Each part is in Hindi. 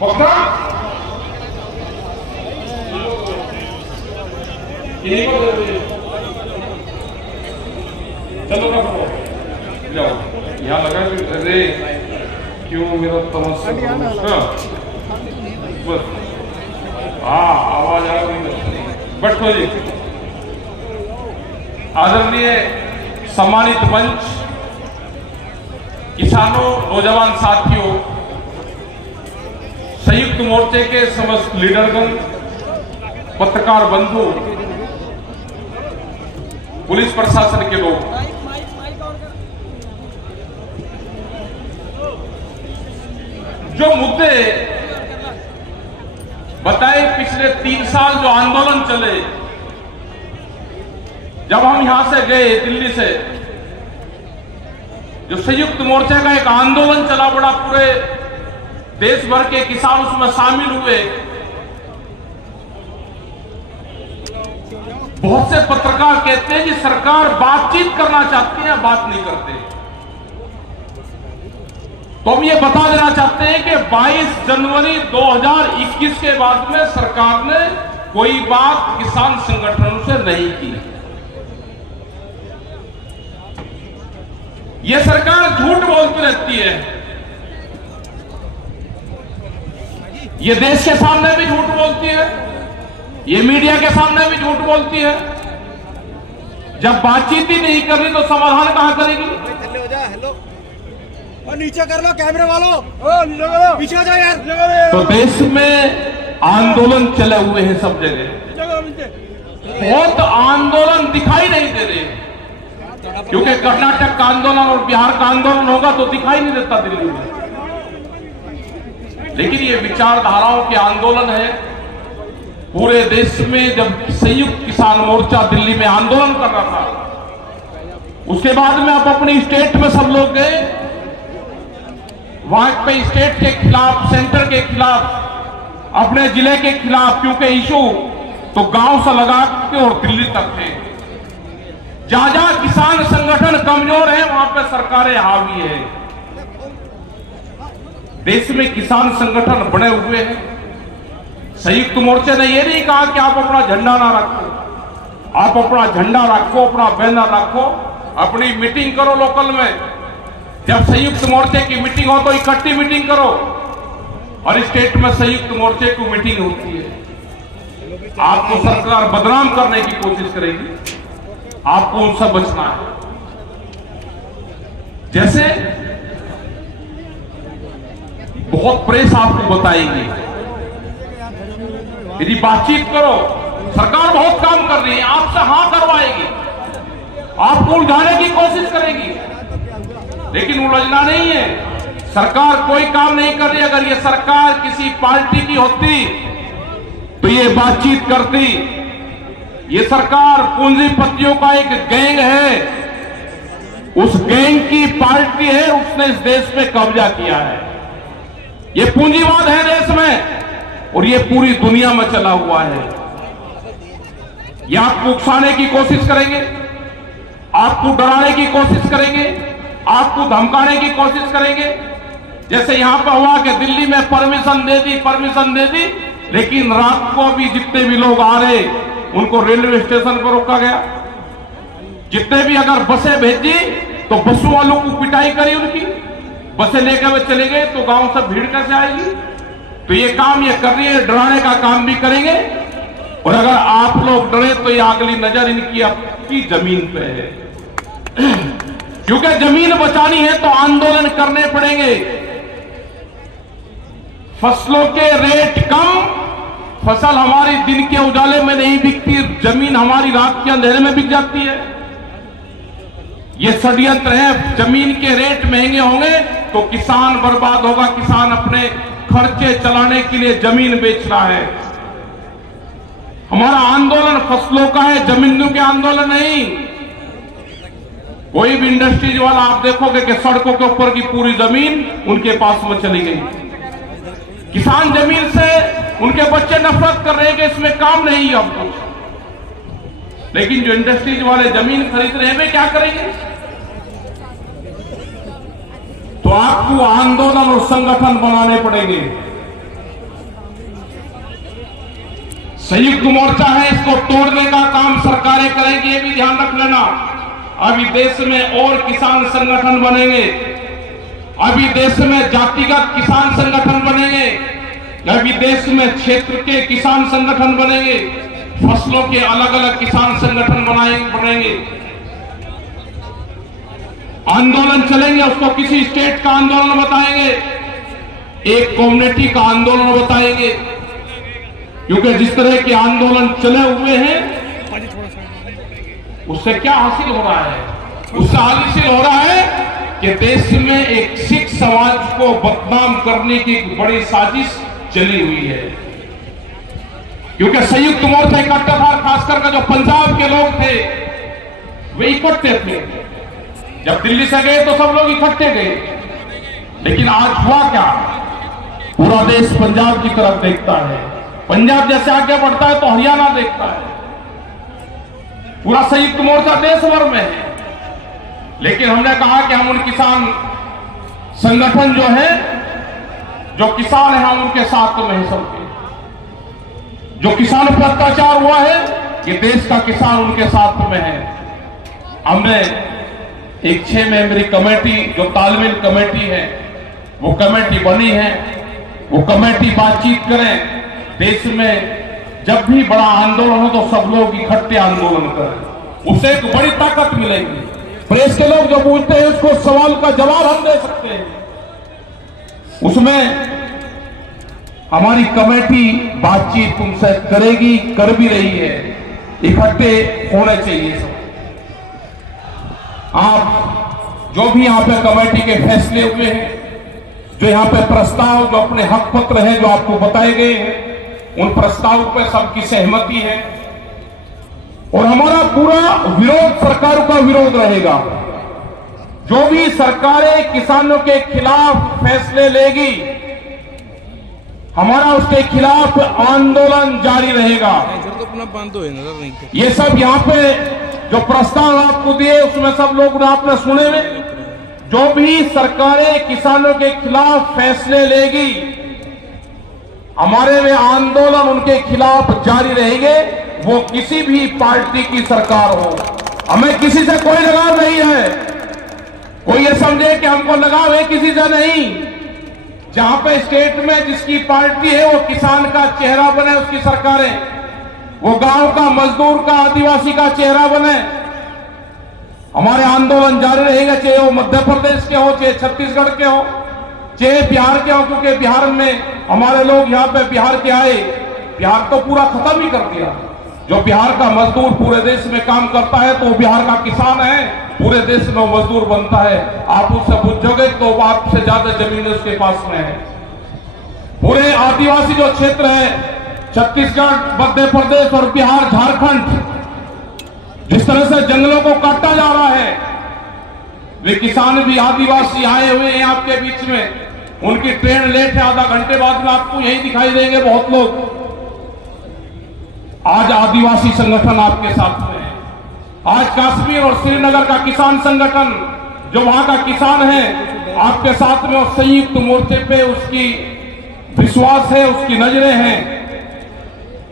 पक्का? चलो रखो, जाओ यहाँ लगा कि अरे क्यों मेरा तमस्सा बस। हाँ आवाज आ रही है। बैठो जी। आदरणीय सम्मानित मंच, किसानों, नौजवान साथियों, संयुक्त मोर्चे के समस्त लीडरगण, पत्रकार बंधु, पुलिस प्रशासन के लोग, जो मुद्दे बताए पिछले 3 साल जो आंदोलन चले, जब हम यहां से गए दिल्ली से, जो संयुक्त मोर्चे का एक आंदोलन चला बड़ा, पूरे देश भर के किसान उसमें शामिल हुए। बहुत से पत्रकार कहते हैं कि सरकार बातचीत करना चाहती है, बात नहीं करते। तो हम ये बता देना चाहते हैं कि 22 जनवरी 2021 के बाद में सरकार ने कोई बात किसान संगठनों से नहीं की। ये सरकार झूठ बोलती रहती है। ये देश के सामने भी झूठ बोलती है, ये मीडिया के सामने भी झूठ बोलती है। जब बातचीत ही नहीं कर रही तो समाधान कहां करेगी? हेलो और नीचे कर लो कैमरे वालों, पीछे हो जाओ यार। तो देश में आंदोलन चले हुए हैं सब जगह, बहुत आंदोलन दिखाई नहीं दे रहे, क्योंकि कर्नाटक का आंदोलन और बिहार का आंदोलन होगा तो दिखाई नहीं देता दिल्ली में। लेकिन ये विचारधाराओं के आंदोलन है। पूरे देश में जब संयुक्त किसान मोर्चा दिल्ली में आंदोलन कर रहा था, उसके बाद में आप अपनी स्टेट में सब लोग गए, वहां पे स्टेट के खिलाफ, सेंटर के खिलाफ, अपने जिले के खिलाफ, क्योंकि इशू तो गांव से लगा के और दिल्ली तक थे। जहां जहां किसान संगठन कमजोर है वहां पे सरकारें हावी है। देश में किसान संगठन बड़े हुए हैं। संयुक्त मोर्चे ने यह नहीं कहा कि आप अपना झंडा ना रखो, आप अपना झंडा रखो, अपना बैनर रखो, अपनी मीटिंग करो लोकल में। जब संयुक्त मोर्चे की मीटिंग हो तो इकट्ठी मीटिंग करो, और स्टेट में संयुक्त मोर्चे की मीटिंग होती है। आपको सरकार बदनाम करने की कोशिश करेगी, आपको उनसे बचना है। जैसे बहुत प्रेस आपको बताएगी, यदि बातचीत करो, सरकार बहुत काम कर रही है, आपसे हां करवाएगी, आपको उलझाने की कोशिश करेगी, लेकिन उलझना नहीं है। सरकार कोई काम नहीं कर रही। अगर ये सरकार किसी पार्टी की होती तो ये बातचीत करती। ये सरकार पूंजीपतियों का एक गैंग है, उस गैंग की पार्टी है, उसने इस देश में कब्जा किया है। ये पूंजीवाद है देश में, और ये पूरी दुनिया में चला हुआ है। ये आपको उकसाने की कोशिश करेंगे, आपको डराने की कोशिश करेंगे, आपको धमकाने की कोशिश करेंगे। जैसे यहां पर हुआ कि दिल्ली में परमिशन दे दी, लेकिन रात को भी जितने भी लोग आ रहे उनको रेलवे स्टेशन पर रोका गया। जितने भी अगर बसें भेजी तो बसों वालों को पिटाई करी उनकी, बसें लेकर वे चले गए तो गांव से भीड़ कैसे आएगी? तो ये काम ये कर रही है, डराने का काम भी करेंगे। और अगर आप लोग डरे तो ये अगली नजर इनकी आपकी जमीन पे है। क्योंकि जमीन बचानी है तो आंदोलन करने पड़ेंगे। फसलों के रेट कम, फसल हमारी दिन के उजाले में नहीं बिकती, जमीन हमारी रात के अंधेरे में बिक जाती है। ये षड्यंत्र है। जमीन के रेट महंगे होंगे तो किसान बर्बाद होगा। किसान अपने खर्चे चलाने के लिए जमीन बेच रहा है। हमारा आंदोलन फसलों का है, जमीनों के आंदोलन नहीं। कोई भी इंडस्ट्रीज वाला आप देखोगे कि सड़कों के ऊपर की पूरी जमीन उनके पास में चली गई। किसान जमीन से उनके बच्चे नफरत कर रहे हैं कि इसमें काम नहीं है अब कुछ, लेकिन जो इंडस्ट्रीज वाले जमीन खरीद रहे हैं वे क्या करेंगे? तो आपको आंदोलन और संगठन बनाने पड़ेंगे। संयुक्त मोर्चा है, इसको तोड़ने का काम सरकारें करेंगी, ये भी ध्यान रख लेना। अभी देश में और किसान संगठन बनेंगे, अभी देश में जातिगत किसान संगठन बनेंगे, अभी देश में क्षेत्र के किसान संगठन बनेंगे, फसलों के अलग अलग किसान संगठन बनेंगे, आंदोलन चलेंगे, उसको किसी स्टेट का आंदोलन बताएंगे, एक कम्युनिटी का आंदोलन बताएंगे। क्योंकि जिस तरह के आंदोलन चले हुए हैं उससे क्या हासिल हो रहा है? उससे हासिल हो रहा है कि देश में एक सिख समाज को बदनाम करने की एक बड़ी साजिश चली हुई है। क्योंकि संयुक्त मोर्चा इकट्ठा था, खासकर जो पंजाब के लोग थे वे इकट्ठे थे। जब दिल्ली से गए तो सब लोग इकट्ठे गए, लेकिन आज हुआ क्या? पूरा देश पंजाब की तरफ देखता है, पंजाब जैसे आगे बढ़ता है तो हरियाणा देखता है, पूरा संयुक्त मोर्चा देश भर में है। लेकिन हमने कहा कि हम उन किसान संगठन जो है, जो किसान है, हम उनके साथ में हैं सबके। जो किसानों पर अत्याचार हुआ है, ये देश का किसान उनके साथ में है। हमने एक 6 मेंबरी कमेटी, जो तालमेल कमेटी है, वो कमेटी बनी है। वो कमेटी बातचीत करें, देश में जब भी बड़ा आंदोलन हो तो सब लोग इकट्ठे आंदोलन करें, उससे एक बड़ी ताकत मिलेगी। प्रेस के लोग जो पूछते हैं उसको सवाल का जवाब हम दे सकते हैं। उसमें हमारी कमेटी बातचीत उनसे करेगी, कर भी रही है। इकट्ठे होने चाहिए सब। आप जो भी यहां पे कमेटी के फैसले हुए हैं, जो यहां पे प्रस्ताव, जो अपने हक पत्र हैं जो आपको बताए गए हैं, उन प्रस्ताव पर सबकी सहमति है। और हमारा पूरा विरोध सरकारों का विरोध रहेगा। जो भी सरकारें किसानों के खिलाफ फैसले लेगी, हमारा उसके खिलाफ आंदोलन जारी रहेगा। तो अपना बंद हो नजर नहीं। ये सब यहाँ पे जो प्रस्ताव आपको दिए उसमें सब लोग आपने सुने में, जो भी सरकारें किसानों के खिलाफ फैसले लेगी, हमारे में आंदोलन उनके खिलाफ जारी रहेंगे, वो किसी भी पार्टी की सरकार हो। हमें किसी से कोई लगाव नहीं है। कोई ये समझे कि हमको लगाव है किसी से नहीं। जहां पे स्टेट में जिसकी पार्टी है वो किसान का चेहरा बने, उसकी सरकारें, वो गांव का, मजदूर का, आदिवासी का चेहरा बने, हमारे आंदोलन जारी रहेगा। चाहे वो मध्य प्रदेश के हो, चाहे छत्तीसगढ़ के हो, चाहे बिहार के हो। क्योंकि बिहार में हमारे लोग यहाँ पे बिहार के आए, बिहार तो पूरा खत्म ही कर दिया। जो बिहार का मजदूर पूरे देश में काम करता है तो वो बिहार का किसान है, पूरे देश में मजदूर बनता है। आप उससे पूछोगे तो आपसे ज्यादा जमीन उसके पास में है। पूरे आदिवासी जो क्षेत्र है, छत्तीसगढ़, मध्य प्रदेश और बिहार, झारखंड, जिस तरह से जंगलों को काटा जा रहा है, वे किसान भी आदिवासी आए हुए हैं आपके बीच में। उनकी ट्रेन लेट है, आधा घंटे बाद में आपको यही दिखाई देंगे बहुत लोग। आज आदिवासी संगठन आपके साथ में है। आज कश्मीर और श्रीनगर का किसान संगठन, जो वहां का किसान है, आपके साथ में, और संयुक्त मोर्चे पे उसकी विश्वास है, उसकी नजरें हैं।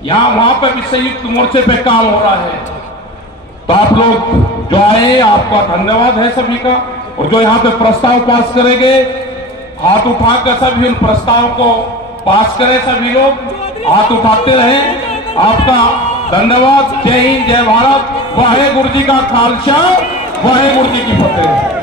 यहां वहां पे भी संयुक्त मोर्चे पे काम हो रहा है। तो आप लोग जो आए, आपका धन्यवाद है सभी का। और जो यहाँ पे प्रस्ताव पास करेंगे, हाथ उठाकर सभी उन प्रस्ताव को पास करें। सभी लोग हाथ उठाते रहें। आपका धन्यवाद। जय हिंद, जय भारत। वाहे गुरु जी का खालसा, वाहे गुरु जी की फतेह।